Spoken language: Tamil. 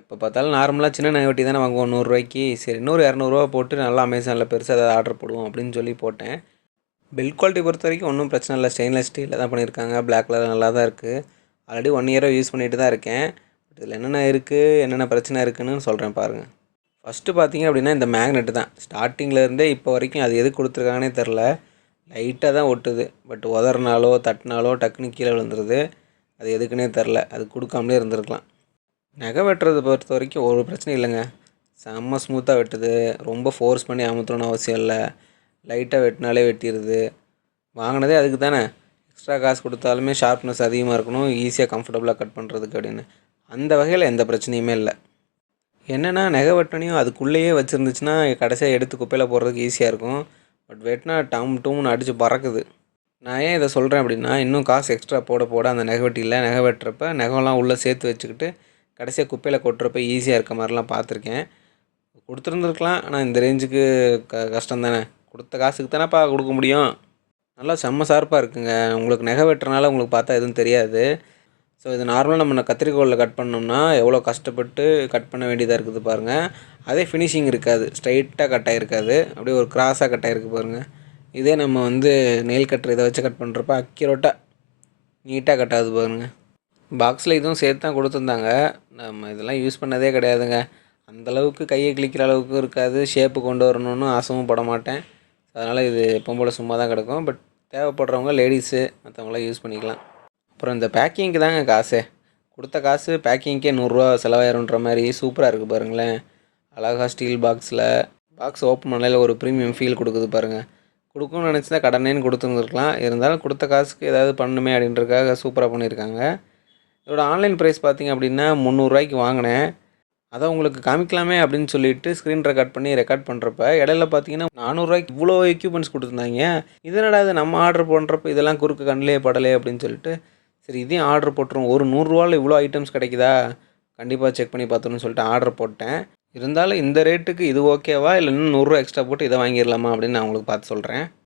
எப்போ பார்த்தாலும் நார்மலாக சின்ன நகைவெட்டி தானே வாங்குவோம் ரூ. 100க்கு. சரி இன்னொரு ரூ. 200 போட்டு நல்லா அமேசானில் பெருசாக ஏதாவது ஆர்டர் போடுவோம் அப்படின்னு சொல்லி போட்டேன். பில்ட் குவாலிட்டி பொறுத்த வரைக்கும் ஒன்றும் பிரச்சனை இல்லை. ஸ்டெயின்லெஸ் ஸ்டீலில் தான் பண்ணியிருக்காங்க. பிளாக் கலர் நல்லா தான் இருக்குது. ஆல்ரெடி 1 இயராக யூஸ் பண்ணிட்டு தான் இருக்கேன். இதில் என்னென்ன இருக்குது, என்னென்ன பிரச்சனை இருக்குதுன்னு சொல்கிறேன் பாருங்கள். ஃபஸ்ட்டு பார்த்தீங்க அப்படின்னா இந்த மேக்னெட்டு தான். ஸ்டார்டிங்லேருந்தே இப்போ வரைக்கும் அது எது கொடுத்துருக்காங்கன்னே தெரில. லைட்டாக தான் ஒட்டுது. பட் உதறினாலோ தட்டினாலோ டக்குன்னு கீழே விழுந்துருது. அது எதுக்குன்னே தெரில. அது கொடுக்காமலே இருந்திருக்கலாம். நகை வெட்டுறத பொறுத்த வரைக்கும் ஒரு பிரச்சனையும் இல்லைங்க. செம்ம ஸ்மூத்தாக வெட்டுது. ரொம்ப ஃபோர்ஸ் பண்ணி அமுத்தணும்னு அவசியம் இல்லை. லைட்டாக வெட்டினாலே வெட்டிடுது. வாங்கினதே அதுக்கு தானே. எக்ஸ்ட்ரா காசு கொடுத்தாலுமே ஷார்ப்னஸ் அதிகமாக இருக்கணும், ஈஸியாக கம்ஃபர்டபுளாக கட் பண்ணுறதுக்கு அப்படின்னு. அந்த வகையில் எந்த பிரச்சனையுமே இல்லை. என்னென்னா நகை வெட்டனையும் அதுக்குள்ளேயே வச்சுருந்துச்சுன்னா கடைசியாக எடுத்து குப்பையில் போடுறதுக்கு ஈஸியாக இருக்கும். பட் வெட்டினா டம் டூம்னு அடித்து பறக்குது. நான் ஏன் இதை சொல்கிறேன் அப்படின்னா, இன்னும் காசு எக்ஸ்ட்ரா போட போட அந்த நகை வெட்டியில் நகை வெட்டுறப்ப நகைலாம் உள்ளே சேர்த்து வச்சுக்கிட்டு கடைசியாக குப்பையில் கொட்டுறப்ப ஈஸியாக இருக்க மாதிரிலாம் பார்த்துருக்கேன். கொடுத்துருந்துருக்கலாம். ஆனால் இந்த ரேஞ்சுக்கு கஷ்டம் தானே. கொடுத்த காசுக்கு தானேப்பா கொடுக்க முடியும். நல்லா செம்ம ஷார்ப்பாக இருக்குங்க. உங்களுக்கு நகை வெட்டுறனால உங்களுக்கு பார்த்தா எதுவும் தெரியாது. ஸோ இது நார்மலாக நம்ம கத்திரிக்கோலில் கட் பண்ணோம்னா எவ்வளோ கஷ்டப்பட்டு கட் பண்ண வேண்டியதாக இருக்குது பாருங்கள். அதே ஃபினிஷிங் இருக்காது. ஸ்ட்ரைட்டாக கட் ஆகிருக்காது. அப்படியே ஒரு கிராஸாக கட் ஆகிருக்கு பாருங்கள். இதே நம்ம நெயில் கட்டர் இதை வச்சு கட் பண்ணுறப்ப அக்யூரேட்டாக நீட்டாக கட் ஆகுது பாருங்கள். பாக்ஸில் இதுவும் சேர்த்து தான் கொடுத்துருந்தாங்க. நம்ம இதெல்லாம் யூஸ் பண்ணதே கிடையாதுங்க. அந்தளவுக்கு கையை கிழிக்கிற அளவுக்கு இருக்காது. ஷேப்பு கொண்டு வரணும்னு ஆசையும் பட மாட்டேன். அதனால் இது எப்பவும் போல் சும்மா தான் கிடக்கும். பட் தேவைப்படுறவங்க லேடிஸு மற்றவங்களாம் யூஸ் பண்ணிக்கலாம். அப்புறம் இந்த பேக்கிங்க்கு தாங்க காசே. கொடுத்த காசு பேக்கிங்க்கே ரூ. 100 செலவாயிருன்ற மாதிரி சூப்பராக இருக்குது பாருங்களேன். அழகாக ஸ்டீல் பாக்ஸில் பாக்ஸ் ஓப்பன் பண்ணல ஒரு ப்ரீமியம் ஃபீல் கொடுக்குது பாருங்கள். கொடுக்கணும்னு நினச்சி தான் கடனேன்னு கொடுத்துருந்துருக்கலாம். இருந்தாலும் கொடுத்த காசுக்கு ஏதாவது பண்ணணுமே அப்படின்றதுக்காக சூப்பராக பண்ணியிருக்காங்க. இதோட ஆன்லைன் ப்ரைஸ் பார்த்திங்க அப்படின்னா ரூ. 300 வாங்கினேன். அதை உங்களுக்கு காமிக்கலாமே அப்படின்னு சொல்லிட்டு ஸ்க்ரீன் ரெக்கார்ட் பண்ணி ரெக்கார்ட் பண்ணுறப்ப இடையில பார்த்தீங்கன்னா ரூ. 400 இவ்வளோ எக்யூப்மெண்ட்ஸ் கொடுத்துருந்தாங்க. இதனடா இது நம்ம ஆர்டர் பண்ணுறப்ப இதெல்லாம் குறுக்கு கண்ணிலே படலே அப்படின்னு சொல்லிட்டு சரி இதையும் ஆர்டர் போட்டுருவோம். ஒரு ரூ. 100 இவ்வளோ ஐட்டம்ஸ் கிடைக்குதா, கண்டிப்பாக செக் பண்ணி பார்த்தோன்னு சொல்லிட்டு ஆர்டர் போட்டேன். இருந்தாலும் இந்த ரேட்டுக்கு இது ஓகேவா இல்லை இன்னும் ரூ. 100 எக்ஸ்ட்ரா போட்டு இதை வாங்கிடலாமா அப்படின்னு நான் உங்களுக்கு பார்த்து சொல்கிறேன்.